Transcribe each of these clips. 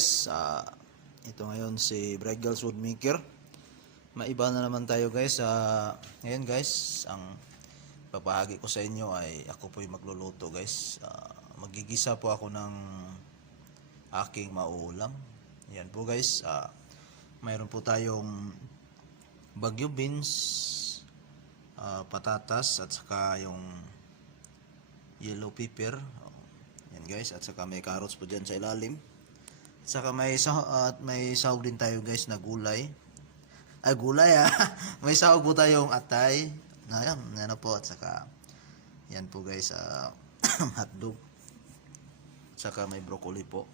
guys, ito ngayon si Breggals Woodmaker. Maiba na naman tayo guys. Ngayon guys, ang papahagi ko sa inyo ay ako po'y magluluto guys. Magigisa po ako ng aking mauulam. Yan po guys, mayroon po tayong bagyo beans, patatas at saka yung yellow pepper. Yan guys, at saka may carrots po dyan sa ilalim. Saka may sahog din tayo guys na gulay. Ay gulay may sahog po tayong atay. Ano po, at saka yan po guys, hotdog. Saka may broccoli po.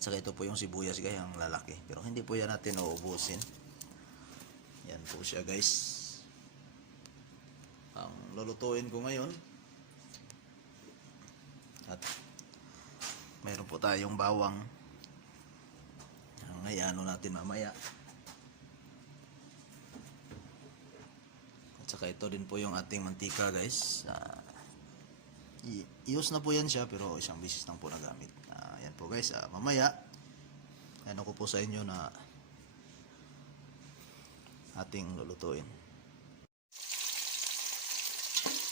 Saka ito po yung sibuyas guys, ang lalaki. Pero hindi po yan natin uubusin. Yan po siya guys. Ang lulutuin ko ngayon. At mayroon po tayong bawang. Ngayon natin mamaya. At saka ito din po yung ating mantika guys. I-use na po yan siya pero isang bisis lang po nagamit. Yan po guys, mamaya ano ko po sa inyo na ating lulutuin.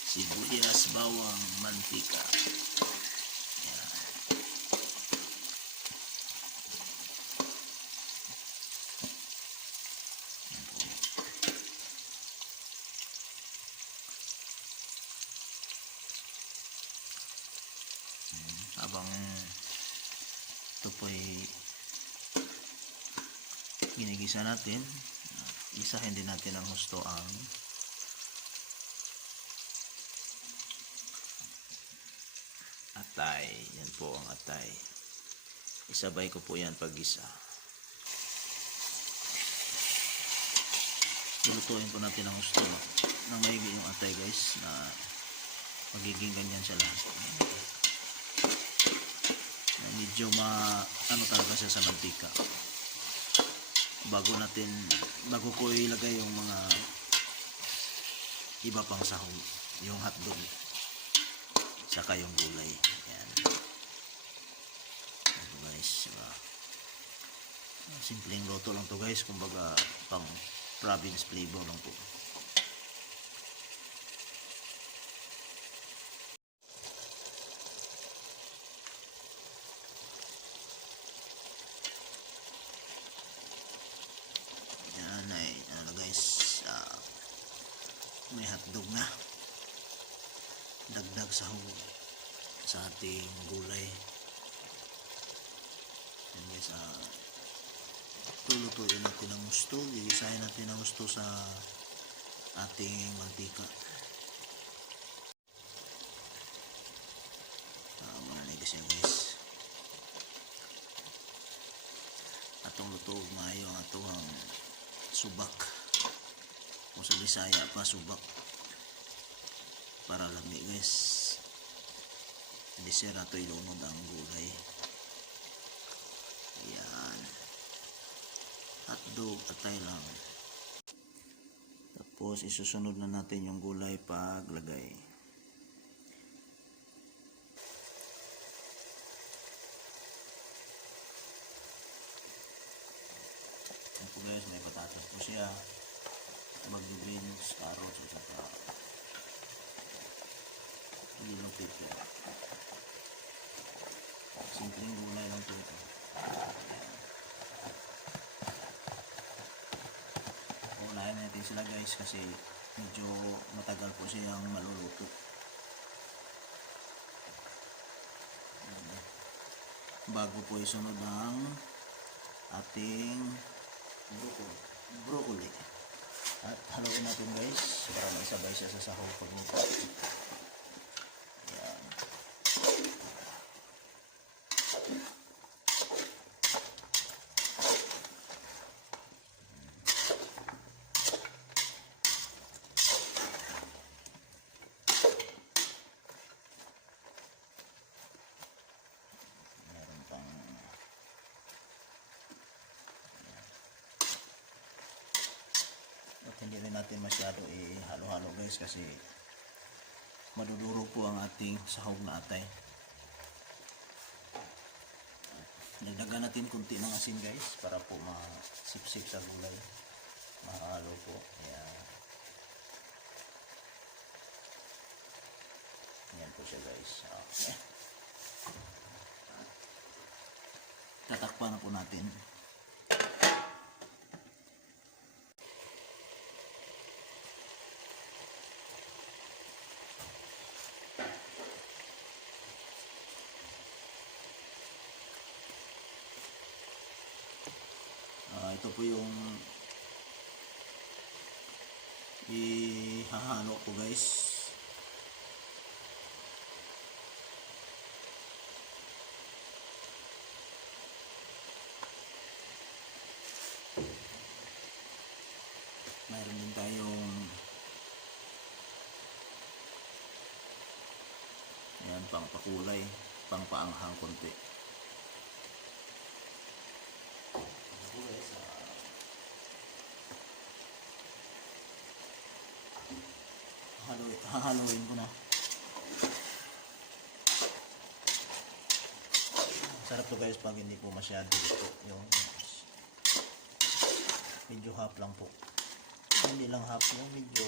Sibuyas, bawang, mantika. Habang ito po'y ginigisa natin, isahin din natin ang husto ang atay. Yan po ang atay. Isabay ko po yan pag-gisa. Lulutuin po natin ang husto nang maigi yung atay guys, na magiging ganyan siya lahat. Medyo ano talaga siya sa mantika. Bago ko ilagay yung mga iba pang sahog, yung hotdog saka yung gulay. Yan guys, simpleng luto lang to guys, kumbaga pang province flavor lang po. May hotdog na, dagdag sahog sa ating gulay. Yan guys, lulutuin natin ang gusto, gigisahin natin ang gusto sa ating mantika. Mananigas yan guys. Atong luto maayo ang atong subak. O sa Bisaya pa subak para lami guys. Hindi siya nato ilunod ang gulay. Ayan, hotdog atay lang. Tapos isusunod na natin yung gulay paglagay. Ayan po guys, may patatas po siya, bagyo beans, carrots at saka yellow pepper. Simpleng gulay lang po ito. Unahin natin sila guys kasi medyo matagal po siyang maluluto. Bago po isunod ang ating broccoli. At haluin natin guys para maisabay siya sa sahog pagluto. Ayan. Meron pang hindi rin natin masyado ihalo-halo guys kasi madudurog po ang ating sahog na atay. Dagdagan natin kunti ng asin guys para po masipsip sa gulay. Mahalo po. Ayan. Ayan po siya guys. Okay. Tatakpan na po natin. Ito po yung ihahalo ko guys. Mayroon din tayong ayan, pang pakulay, pang paanghang konti. Hahaluin ko na. Sarap to guys pag hindi po masyado ito yung medyo half lang po. Hindi lang half, yung medyo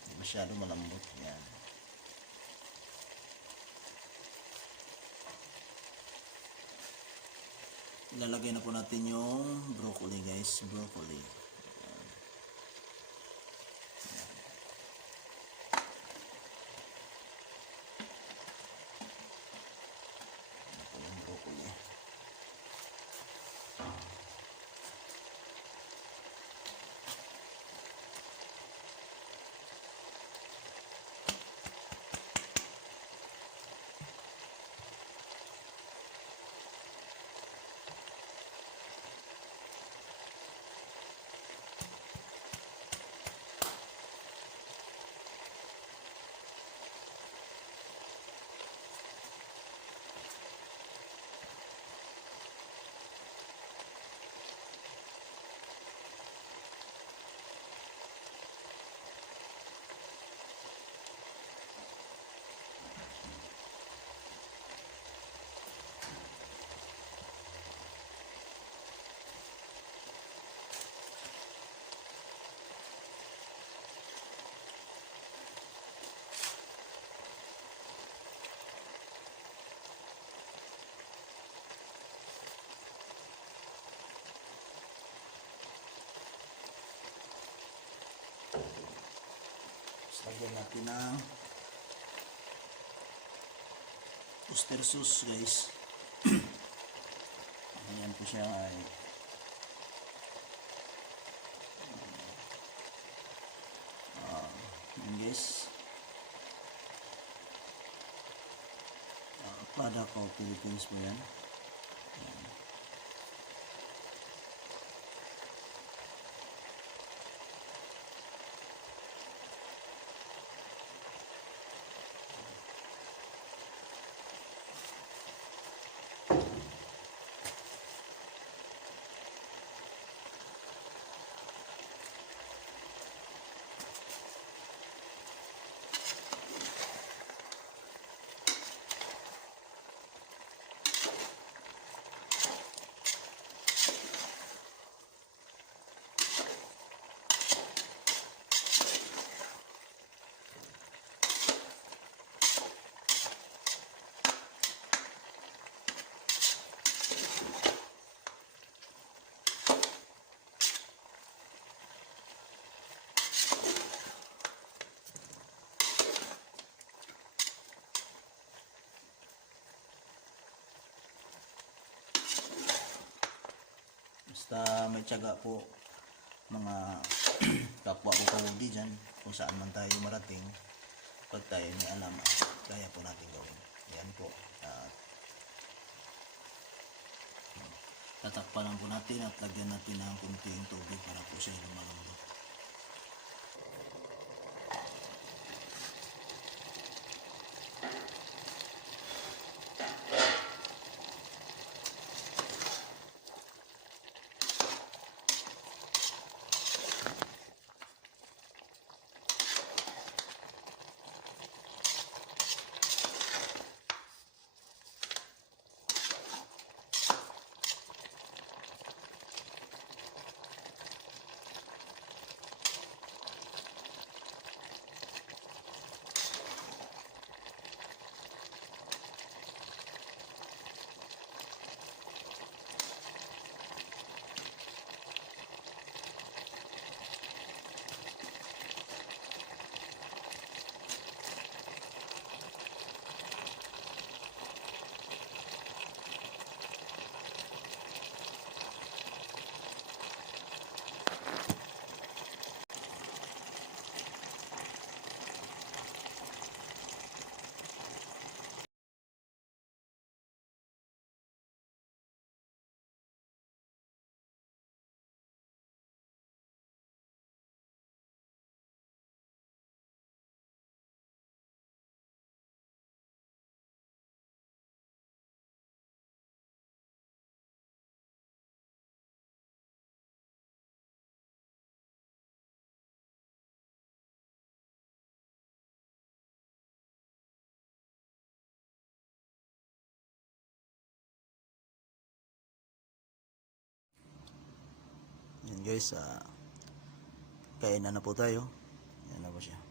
hindi masyado malambot. Yan. Ilalagay na po natin yung broccoli guys, broccoli. Lagyan natin ng oyster sauce guys. Ayan po siya ay yun guys. Product of Philippines po yan. Ayan. Basta may tiyaga po mga kapwa ko kaludi dyan kung saan man tayo marating, pag tayo may alam, kaya po natin gawin. Yan po. Tatakpan lang po natin at lagyan natin ng kunting tubig para po siya lumalambot. guys, kainan na po tayo. Yan na po siya.